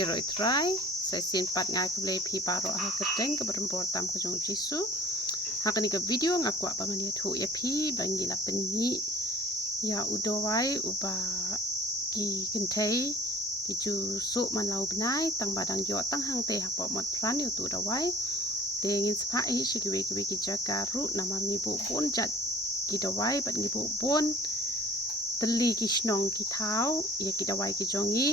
iroi try sai sin pat ngai ku le phi paro ha ka teng ka berempor tam ko jong jisu ha ka ni ka video ngakwa bangani thu ya phi bangi la penni ya udowai uba ki kintai ki chu su man lau bnai tang badang yo tang hang te ha po mat pran yu tu dawai te ngin spa hi shikiwe ki jakaru namar ni bu pun jat ki dawai bat ni bu pun teli ki snong ki thau ya ki dawai ki jongi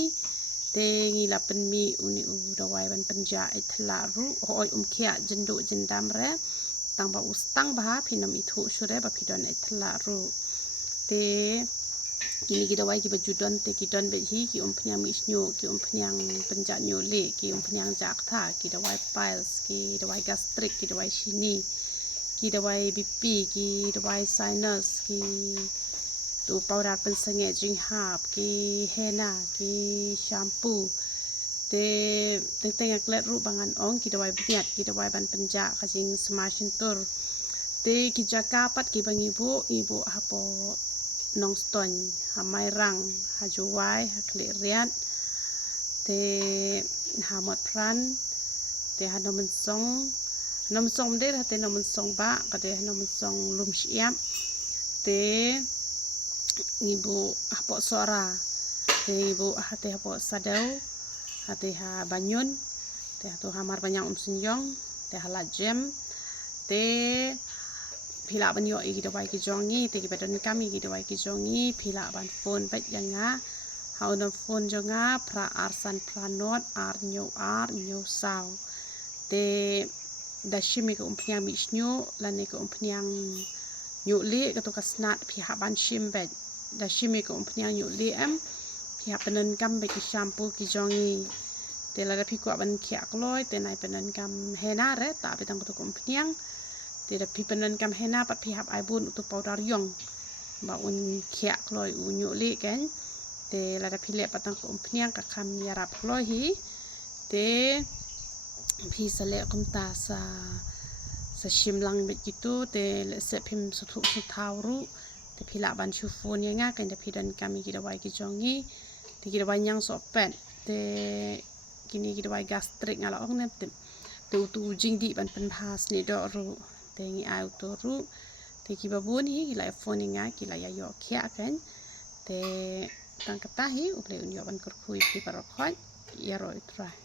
te ngi la pen mi uni u dawai ban panja ithla ru hoi khia jindu jindam re tang ba ustang ba phinam ithu shure ba phidon ithla ru te kini ki dawai ki bajudon te ki don be hi ki phnyang mi snyo ki phnyang panja nyo le ki phnyang jak tha ki dawai piles ki dawai gastric ki dawai shini ki dawai bp ki dawai sinus ki tu powder pen sange jing hap ki henna ki shampoo te ngak let ru bangan ong ki dawai biat ki dawai ban panja ka jing smashin tur te ki jaka pat ki bangi bu ibu hapo nong ston hamai rang hajuwai hakle riat te hamot pran te hanom song de te nom song ba ka te hanom song lum siam te ngibu hapo sora te ibu hate hapo sadau hate ha banyun te tu hamar banyang sinyong te hala jam te phila banyo ki dawai ki jongi te ki badan kami ki dawai ki jongi phila ban phone bet yanga hauna phone jonga pra arsan pranot ar nyu saw te dashimi ko phnyang mi snyo lane ko phnyang nyu le ka to kasnat phi haban shim bet dashimi ko phnyang nyu le am phi hapanan kam be ki shampoo ki jongi te la phi ko ban khia kloi te nai panan kam hena re ta be tang ko phnyang te da phi panan kam hena pat phi hap ai bun tu powder yong ba un khia kloi u nyu le ken te la da phi le patang ko phnyang ka kham yarap kloi hi te phi sale kum ta sa shimlang bet gitu te le se phim su thu su thawru te phi la ban chu phone yanga ken da phi dan kam ki dawai ki jongi te ki dawai nyang so pet te kini ki dawai gastric ngala ong ne te tu jing di ban pen phas ni do ru te ngi au to ru te ki babun hi ki la phone nga ki la ya yo khia kan te tang kata hi uple un yo ban kur khui pi parok khoi ya roi try